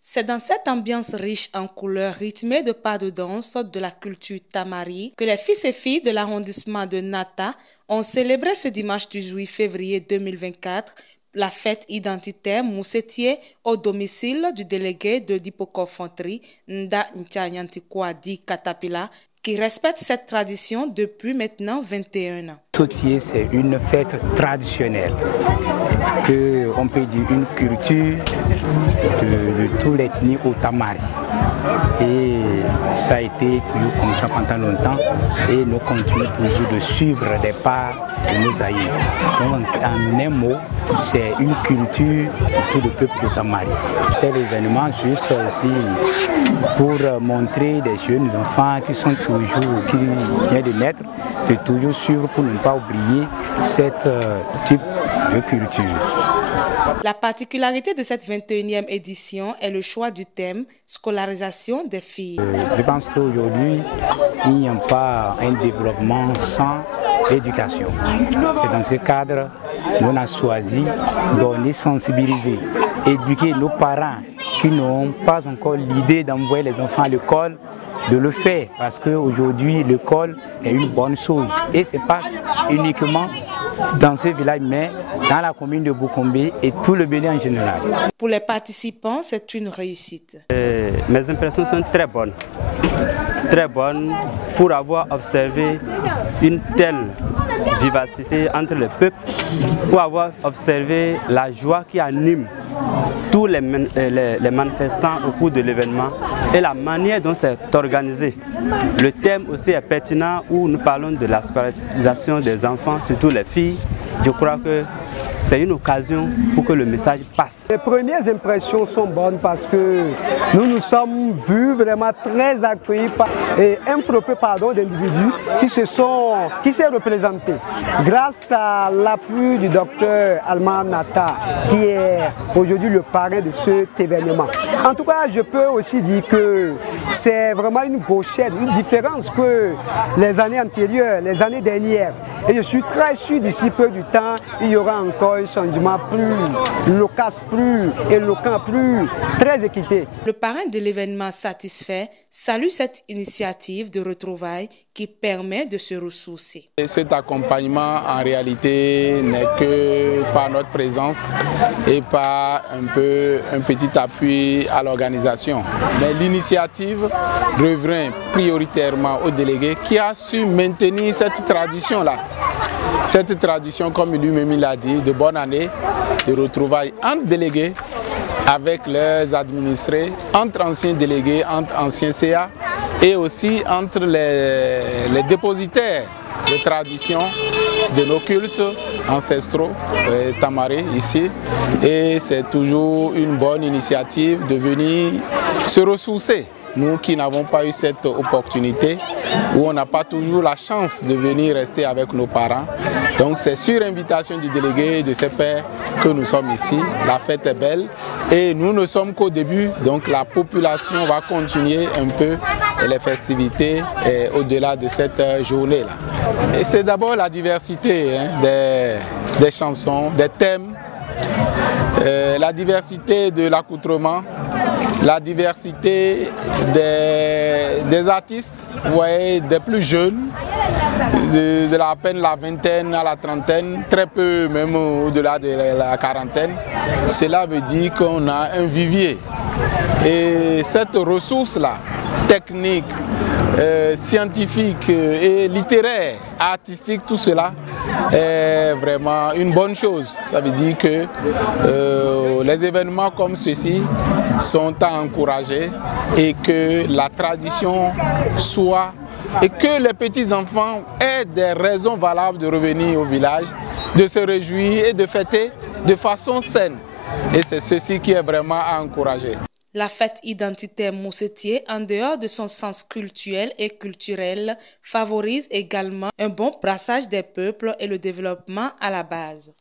C'est dans cette ambiance riche en couleurs rythmée de pas de danse de la culture tamari que les fils et filles de l'arrondissement de Nata ont célébré ce dimanche 18 février 2024 la fête identitaire Moussetier au domicile du délégué de Dipoko-Fonterie Nda Nchanyantikwa Di Katapila qui respecte cette tradition depuis maintenant 21 ans. Moussetier, c'est une fête traditionnelle, on peut dire une culture de toute l'ethnie au Tamari. Et ça a été toujours comme ça pendant longtemps et nous continuons toujours de suivre les pas de nos aïeux. Donc en un mot, c'est une culture de tout le peuple au Tamari. Tel événement juste aussi pour montrer des jeunes enfants qui viennent de naître, de toujours suivre pour ne pas oublier cette type de culture. La particularité de cette 21e édition est le choix du thème « Scolarisation des filles ». Je pense qu'aujourd'hui, il n'y a pas un développement sans l'éducation. C'est dans ce cadre qu'on a choisi de sensibiliser, éduquer nos parents qui n'ont pas encore l'idée d'envoyer les enfants à l'école, de le faire parce qu'aujourd'hui l'école est une bonne chose et ce n'est pas uniquement dans ce village mais dans la commune de Boukombe et tout le Bénin en général. Pour les participants, c'est une réussite. Mes impressions sont très bonnes pour avoir observé une telle vivacité entre les peuples, pour avoir observé la joie qui anime tous les manifestants au cours de l'événement et la manière dont c'est organisé. Le thème aussi est pertinent où nous parlons de la scolarisation des enfants, surtout les filles. Je crois que c'est une occasion pour que le message passe. Les premières impressions sont bonnes parce que nous sommes vus vraiment très accueillis par un frappé d'individus qui s'est représenté grâce à l'appui du docteur Alman Nata qui est aujourd'hui le parrain de cet événement. En tout cas, je peux aussi dire que c'est vraiment une gauchette, une différence que les années antérieures, les années dernières. Et je suis très sûr d'ici peu du temps, il y aura encore un changement plus loquace, plus éloquent, plus très équité. Le parrain de l'événement satisfait salue cette initiative de retrouvailles qui permet de se ressourcer. Et cet accompagnement en réalité n'est que par notre présence et par un petit appui à l'organisation. Mais l'initiative revient prioritairement au délégué qui a su maintenir cette tradition-là. Cette tradition, comme lui-même l'a dit, de bonne année, de retrouvailles entre délégués avec leurs administrés, entre anciens délégués, entre anciens CA et aussi entre les dépositaires de traditions de nos cultes ancestraux tamarés ici. Et c'est toujours une bonne initiative de venir se ressourcer. Nous qui n'avons pas eu cette opportunité, où on n'a pas toujours la chance de venir rester avec nos parents. Donc c'est sur invitation du délégué et de ses pairs que nous sommes ici. La fête est belle et nous ne sommes qu'au début, donc la population va continuer un peu les festivités au-delà de cette journée-là. Et c'est d'abord la diversité des chansons, des thèmes, la diversité de l'accoutrement, la diversité des artistes, vous voyez, des plus jeunes, de à peine la vingtaine à la trentaine, très peu même au-delà de la quarantaine. Cela veut dire qu'on a un vivier. Et cette ressource-là, technique, scientifique et littéraire, artistique, tout cela est vraiment une bonne chose. Ça veut dire que les événements comme ceux-ci sont à encourager et que la tradition soit et que les petits-enfants aient des raisons valables de revenir au village, de se réjouir et de fêter de façon saine. Et c'est ceci qui est vraiment à encourager. La fête identitaire Moussetier, en dehors de son sens culturel et culturel, favorise également un bon brassage des peuples et le développement à la base.